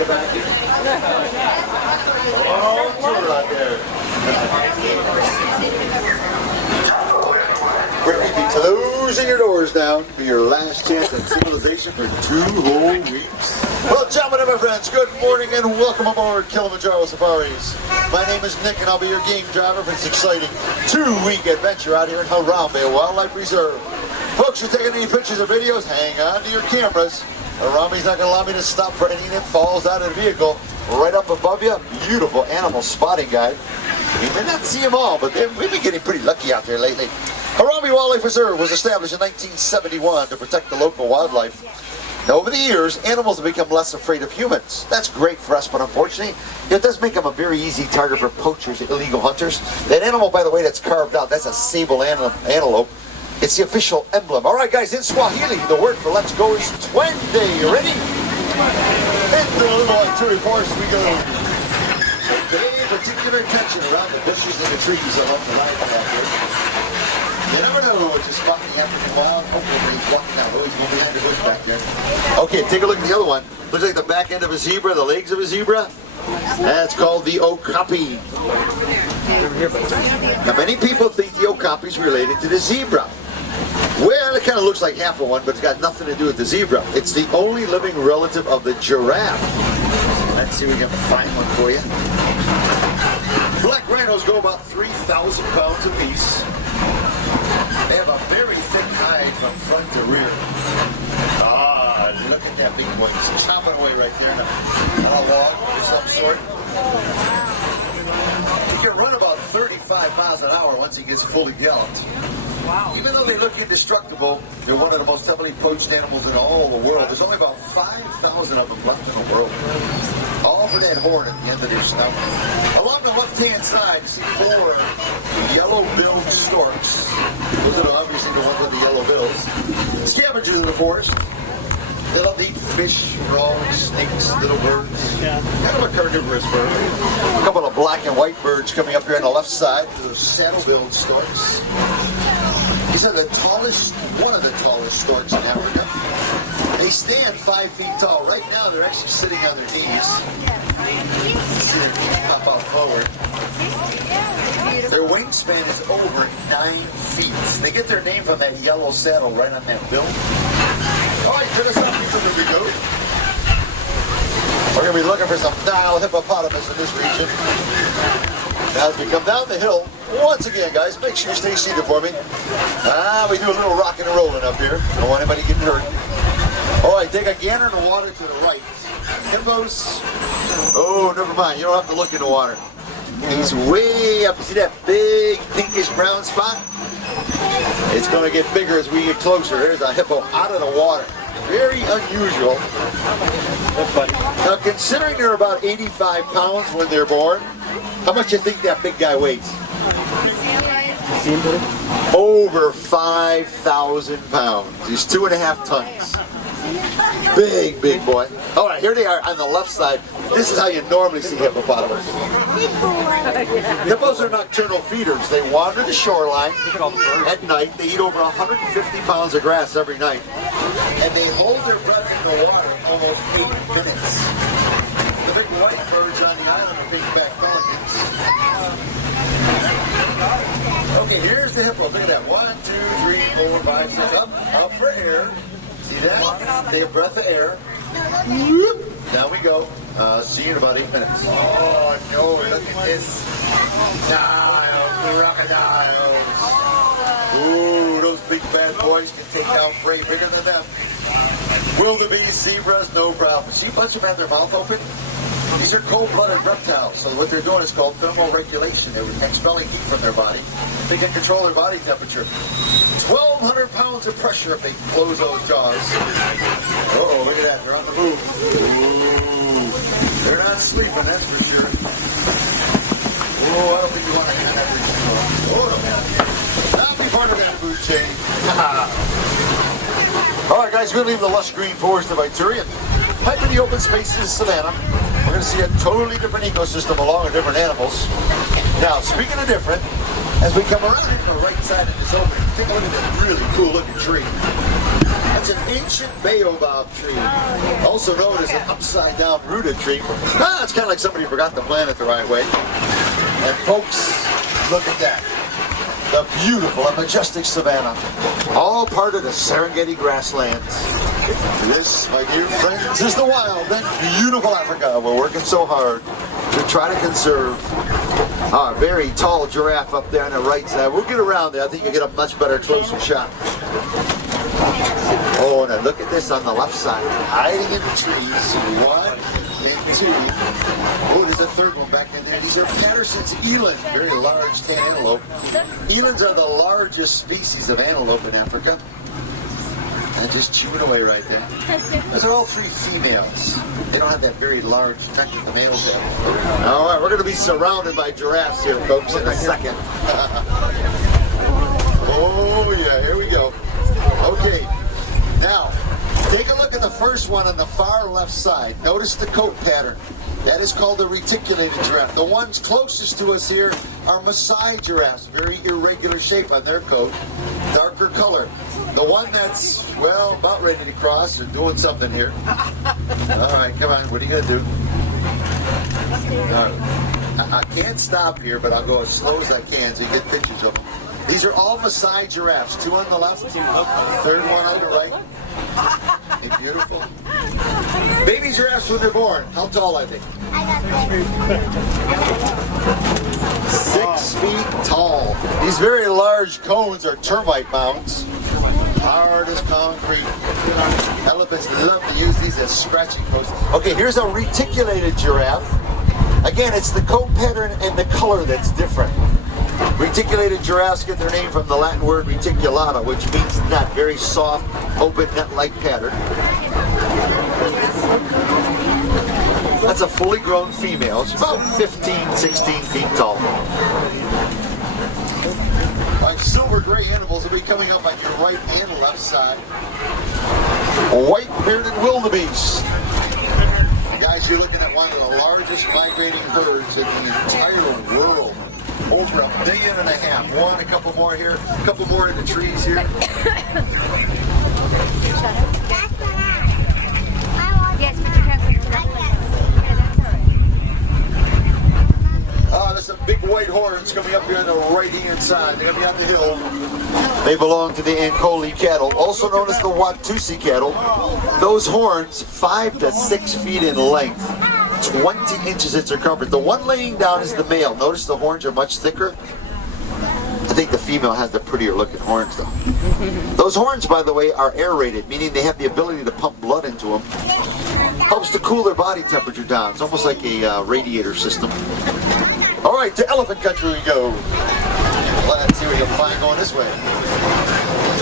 get back here. Oh, tour out there. We're going to be closing your doors down. Be your last chance at civilization for 2 whole weeks. Well, gentlemen and my friends, good morning and welcome aboard Kilimanjaro Safaris. My name is Nick and I'll be your game driver for this exciting 2-week adventure out here in Harambe Wildlife Reserve. Folks, you're taking any pictures or videos, hang on to your cameras. Harambe's not going to allow me to stop for anything that falls out of the vehicle. Right up above you, beautiful animal spotting guide. You may not see them all, but we've been getting pretty lucky out there lately. Harambe Wildlife Reserve was established in 1971 to protect the local wildlife. Now, over the years, animals have become less afraid of humans. That's great for us, but unfortunately, it does make them a very easy target for poachers, illegal hunters. That animal, by the way, that's carved out, that's a sable antelope. It's the official emblem. All right, guys, in Swahili, the word for let's go is twende. You ready? Into a little artillery forest we go. Pay particular attention around the bushes and the trees along the line out here. You never know what you're spotting after a while. Hopefully he's walking out. He's going behind the bush back there. Okay, take a look at the other one. Looks like the back end of a zebra, the legs of a zebra. That's called the Okapi. Now, many people think the Okapi is related to the zebra. Well, it kind of looks like half of one, but it's got nothing to do with the zebra. It's the only living relative of the giraffe. Let's see if we can find one for you. Black rhinos go about 3,000 pounds apiece. They have a very thick hide from front to rear. Ah, look at that big boy. He's chopping away right there on a log of some sort. He can run about 35 miles an hour once he gets fully galloped. Wow. Even though they look indestructible, they're one of the most heavily poached animals in all the world. There's only about 5,000 of them left in the world. All for that horn at the end of their snout. Along the left-hand side, you see 4 yellow-billed storks. Those are obviously the ones with the yellow bills. Scavengers in the forest. They love to eat fish, frogs, snakes, little birds. Yeah. Kind of a carnivorous bird. A couple of black and white birds coming up here on the left side. Those saddle-billed storks. These are the tallest, one of the tallest storks in Africa. They stand 5 feet tall. Right now, they're actually sitting on their knees. See their knees pop out forward. Their wingspan is over 9 feet. They get their name from that yellow saddle right on that bill. All right, to the south of the video. We're going to be looking for some Nile hippopotamus in this region. Now, as we come down the hill, once again, guys, make sure you stay seated for me. We do a little rocking and rolling up here. Don't want anybody getting hurt. All right, take a gander in the water to the right. Hippos. Oh, never mind. You don't have to look in the water. He's way up. You see that big pinkish brown spot? It's going to get bigger as we get closer. There's a hippo out of the water. Very unusual. That's funny. Now, considering they're about 85 pounds when they're born, how much do you think that big guy weighs? Over 5,000 pounds. He's 2.5 tons. Big, big boy. All right, here they are on the left side. This is how you normally see hippopotamus. Hippos are nocturnal feeders. They wander the shoreline at night. They eat over 150 pounds of grass every night. And they hold their breath in the water almost 8 minutes. The big white birds on the island are big-backed pelicans. Okay, here's the hippo. Look at that. 1, 2, 3, 4, 5, 6. Up for air. See that? Take a breath of air. Down we go. See you in about 8 minutes. Oh, no, look at this. Nile crocodiles. Ooh, those big bad boys can take down prey bigger than them. Wildebeest, zebras, no problem. See a bunch of them have their mouth open? These are cold-blooded reptiles, so what they're doing is called thermal regulation. They're expelling heat from their body. They can control their body temperature. 1,200 pounds of pressure if they close those jaws. Uh-oh, look at that. They're on the move. Ooh. They're not sleeping, that's for sure. Oh, I don't think you want to have that food. Oh, no. Not be part of that food chain. All right, guys, we're going to leave the lush green forest of Ituria. Head to the open spaces of savannah. We're going to see a totally different ecosystem along with different animals. Now, speaking of different, as we come around here to the right side of this opening, take a look at this really cool looking tree. That's an ancient baobab tree, also known as an upside-down rooted tree. Ah, it's kind of like somebody forgot to plant it the right way. And folks, look at that. The beautiful and majestic savannah, all part of the Serengeti grasslands. This, my dear friends, is the wild and beautiful Africa. We're working so hard to try to conserve our very tall giraffe up there on the right side. We'll get around there. I think you'll get a much better closer shot. Oh, now look at this on the left side, hiding in the trees. 1 and 2. Oh, there's a third one back in there. These are Patterson's eland, very large tan antelope. Elands are the largest species of antelope in Africa. And just chewing away right there. Those are all 3 females. They don't have that very large neck that the males have. All right, we're going to be surrounded by giraffes here, folks, in a second. Oh, yeah, here we go. Okay, now, take a look at the first one on the far left side. Notice the coat pattern. That is called a reticulated giraffe. The ones closest to us here are Maasai giraffes. Very irregular shape on their coat. Darker color. The one that's, well, about ready to cross or doing something here. All right, come on. What are you going to do? I can't stop here, but I'll go as slow as I can so you get pictures of them. These are all Maasai giraffes. 2 on the left, 3rd one on the right. Ain't beautiful? Baby giraffes when they're born. How tall are they? 6 feet tall. These very large cones are termite mounds. Hard as concrete. Elephants love to use these as scratching posts. Okay, here's a reticulated giraffe. Again, it's the coat pattern and the color that's different. Reticulated giraffes get their name from the Latin word reticulata, which means net, very soft, open net-like pattern. That's a fully grown female. She's about 15, 16 feet tall. Like silver gray animals will be coming up on your right and left side. White-bearded wildebeest. Guys, you're looking at one of the largest migrating herds in the entire world. Over 1.5 million. One, a couple more here, a couple more in the trees here. There's some big white horns coming up here on the right-hand side. They're going to be on the hill. They belong to the Ankole Cattle, also known as the Watusi cattle. Those horns, 5 to 6 feet in length. 20 inches in circumference. The one laying down is the male. Notice the horns are much thicker. I think the female has the prettier looking horns though. Those horns, by the way, are aerated, meaning they have the ability to pump blood into them. Helps to cool their body temperature down. It's almost like a radiator system. All right, to elephant country we go. Let's see what we can find going this way.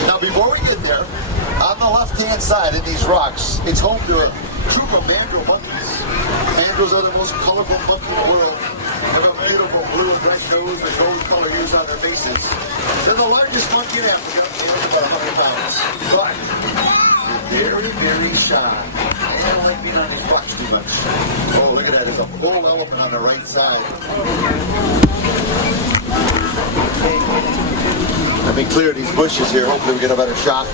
Now before we get there, on the left-hand side in these rocks, it's home to a troop of mandrill monkeys. Mandrills are the most colorful monkey in the world. They have a beautiful blue and red nose with gold color hues on their faces. They're the largest monkey in Africa. They weigh about 100 pounds. But they're very, very shy. They don't like being on these rocks too much. Oh, look at that. There's a full elephant on the right side. Let me clear these bushes here. Hopefully we get a better shot.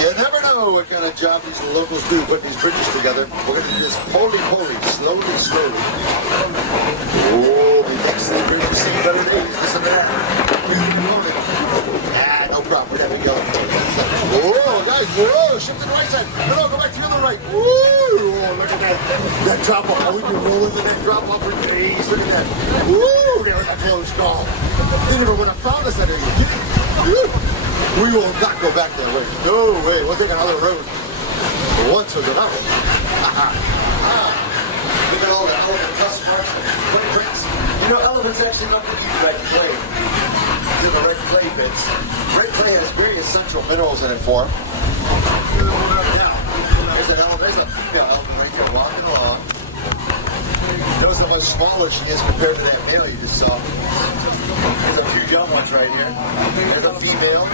You never know what kind of job these locals do putting these bridges together. We're going to do this slowly, slowly. Oh, the excellent bridge. See better days. Listen to that. Ah, no problem. There we go. Whoa, guys. Whoa, shift to the right side. No, go back to the other right. Woo! Oh, look at that. That drop off. We can roll into that drop off with trees. Look at that. Woo! There was a close call. They never would have found us at it. We will not go back that way. No way. We'll take another road. Once was enough. Look at all the elephant tusk marks and footprints. You know, elephants actually don't eat red clay. To the red clay bits. Red clay has very essential minerals in it for them. Now, there's an elephant. There's a female elephant right here walking along. Notice how much smaller she is compared to that male you just saw. There's a few young ones right here. There's a female.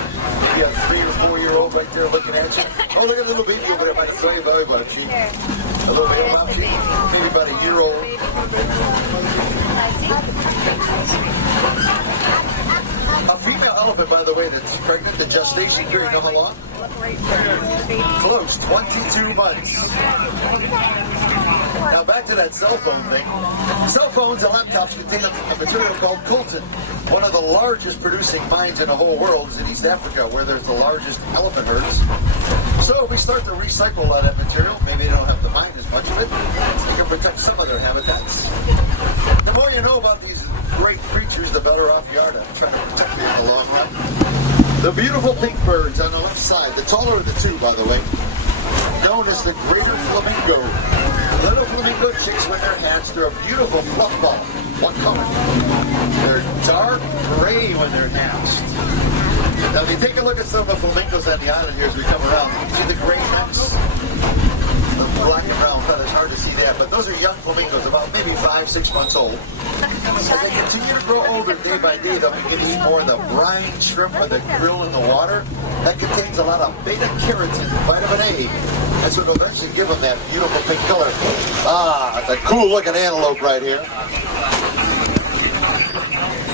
You got a 3 or 4 year old right there looking at you. Oh, look at the little baby over there by the belly button cheek. A little baby bump cheek. Maybe about a year old. A female elephant, by the way, that's pregnant, the gestation period, you know how long? Close, 22 months. Now back to that cell phone thing. Cell phones and laptops contain a material called coltan. One of the largest producing mines in the whole world is in East Africa, where there's the largest elephant herds. So if we start to recycle a lot of that material, maybe they don't have to mine as much of it. They can protect some of their habitats. The more you know about these great creatures, the better off you are to try to protect them in the long run. The beautiful pink birds on the left side, the taller of the two, by the way, known as the greater flamingo. Little flamingo chicks, when they're hatched, they're a beautiful fluff ball. What color? They're dark gray when they're hatched. Now, if you take a look at some of the flamingos on the island here as we come around, you can see the gray necks, the black and brown feathers. Hard to see that, but those are young flamingos, about maybe 5-6 months old. As they continue to grow older day by day, they'll begin to eat more of the brine shrimp or the krill in the water. That contains a lot of beta-carotene, vitamin A. That's what will eventually give them that beautiful pink color. Ah, it's a cool-looking antelope right here.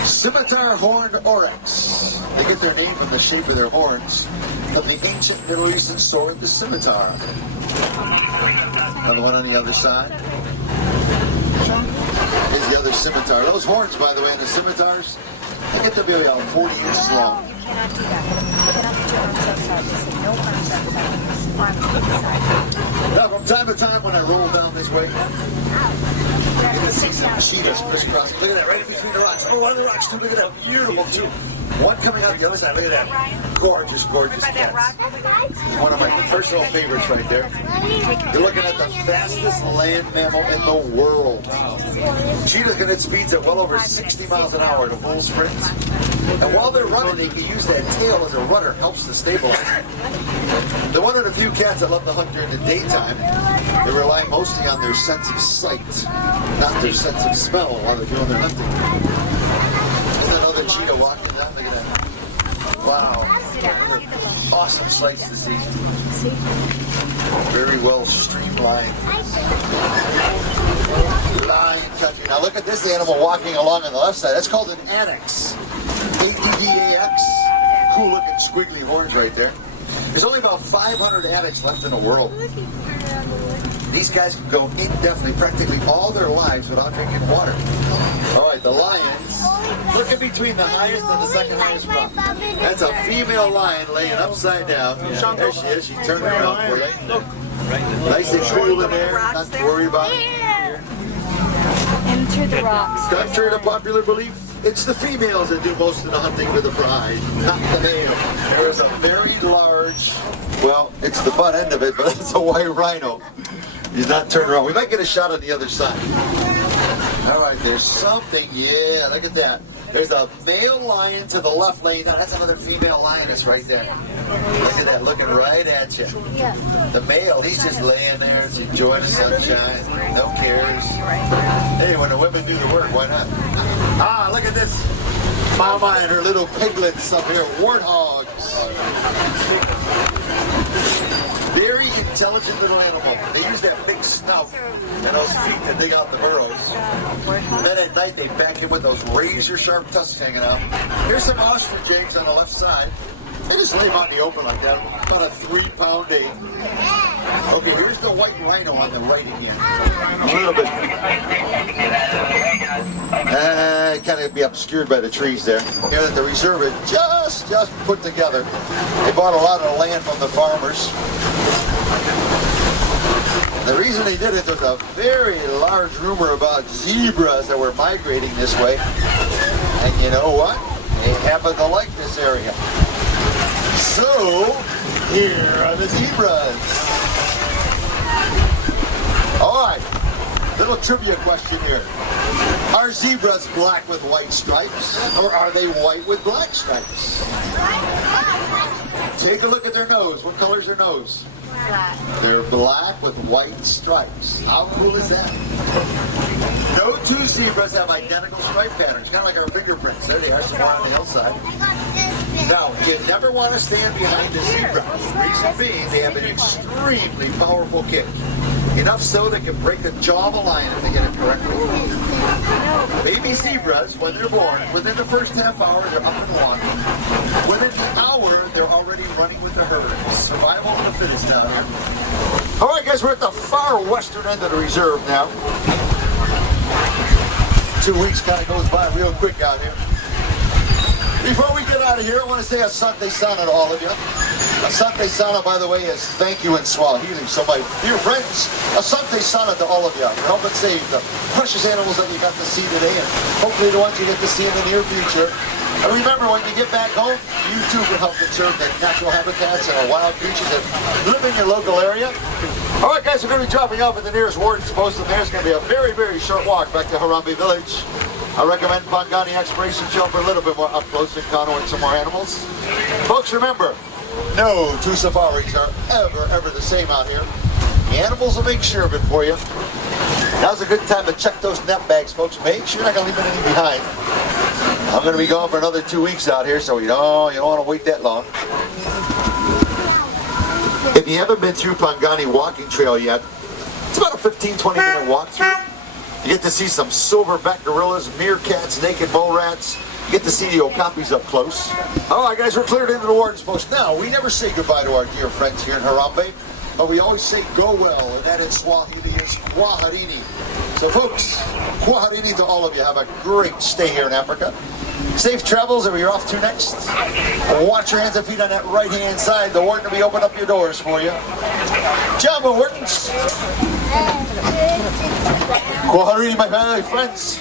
Scimitar-horned Oryx. They get their name from the shape of their horns, from the ancient Middle Eastern sword, the scimitar. Another one on the other side. Here's the other scimitar. Those horns, by the way, and the scimitars, they get to be about 40 inches long. Now, from time to time when I roll down this way, you get to see some cheetahs crisscrossing. Look at that, right in between the rocks. Oh, one of the rocks, too. Look at that, beautiful, too. One coming out the other side. Look at that. Gorgeous, gorgeous cats. One of my personal favorites right there. You're looking at the fastest land mammal in the world. Cheetahs can hit speeds at well over 60 miles an hour at a full sprint. And while they're running, they can use that tail as a rudder, helps to stabilize. They're one of the few cats that love to hunt during the daytime. They rely mostly on their sense of sight, not their sense of smell while they're doing their hunting. There's another cheetah walking down. Look at that. Wow. Awesome sights to see. Very well streamlined. Lion country. Now look at this animal walking along on the left side. That's called an Addax. A-D-D-A-X. Cool looking squiggly horns right there. There's only about 500 Addax left in the world. These guys can go indefinitely, practically all their lives without drinking water. All right, the lions. Look in between the highest and the second highest rock. That's a female lion laying upside down. Yeah, there she is. She turned around for you. Nice and cool in there. Not to worry about it. Into the rocks. Contrary to popular belief, it's the females that do most of the hunting with the pride, not the male. There is a very large, well, it's the butt end of it, but it's a white rhino. He's not turned around. We might get a shot on the other side. All right, there's something. Yeah, look at that. There's a male lion to the left laying down. That's another female lioness right there. Look at that, looking right at you. The male, he's just laying there, he's enjoying the sunshine. No cares. Hey, when the women do the work, why not? Ah, look at this. Mama and her little piglets up here, warthogs. Very intelligent little animal. They use that big snout and those feet to dig out the burrows. And then at night they back in with those razor-sharp tusks hanging out. Here's some ostrich eggs on the left side. They just lay them out in the open like that. About a 3-pound egg. Okay, here's the white rhino on the right again. A little bit. Kind of be obscured by the trees there. Here that the reserve is just put together. They bought a lot of land from the farmers. The reason they did it, there's a very large rumor about zebras that were migrating this way. And you know what? They happen to like this area. So, here are the zebras. All right, little trivia question here. Are zebras black with white stripes, or are they white with black stripes? Take a look at their nose. What color is their nose? Black. They're black with white stripes. How cool is that? No two zebras have identical stripe patterns, kind of like our fingerprints. There they are, some one on the outside. Now, you never want to stand behind a zebra. The reason being, they have an extremely powerful kick. Enough so they can break the jaw of a lion if they get it correctly. Baby zebras, when they're born, within the first half hour, they're up and walking. Within an hour, they're already running with the herd. Survival of the fittest down here. All right, guys, we're at the far western end of the reserve now. 2 weeks kind of goes by real quick out here. Before we get out of here, I want to say Asante Sana to all of you. Asante Sana, by the way, is thank you in Swahili. So my dear friends, Asante Sana to all of you for helping save the precious animals that you got to see today, and hopefully the ones you get to see in the near future. And remember, when you get back home, you too can help conserve the natural habitats and our wild creatures that live in your local area. All right, guys, we're going to be dropping off at the nearest warden's post, and there's going to be a very, very short walk back to Harambe Village. I recommend Pangani Exploration Trail for a little bit more up close encounter with some more animals. Folks, remember, no two safaris are ever the same out here. The animals will make sure of it for you. Now's a good time to check those net bags, folks. Make sure you're not going to leave anything behind. I'm going to be gone for another 2 weeks out here, so you don't want to wait that long. If you haven't been through Pangani Walking Trail yet, it's about a 15-20 minute walk through. You get to see some silverback gorillas, meerkats, naked mole rats. You get to see the Okapis up close. All right, guys, we're cleared into the warden's post. Now, we never say goodbye to our dear friends here in Harambe, but we always say go well, and that in Swahili is kwaherini. So, folks, kwaherini to all of you. Have a great stay here in Africa. Safe travels wherever you're off to next. Watch your hands and feet on that right-hand side. The warden will be opening up your doors for you. Jamba wardens. Kwaherini, my friends.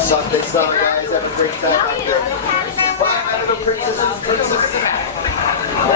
Sunday, guys. Have a great time out there. Bye, my little princesses and princesses.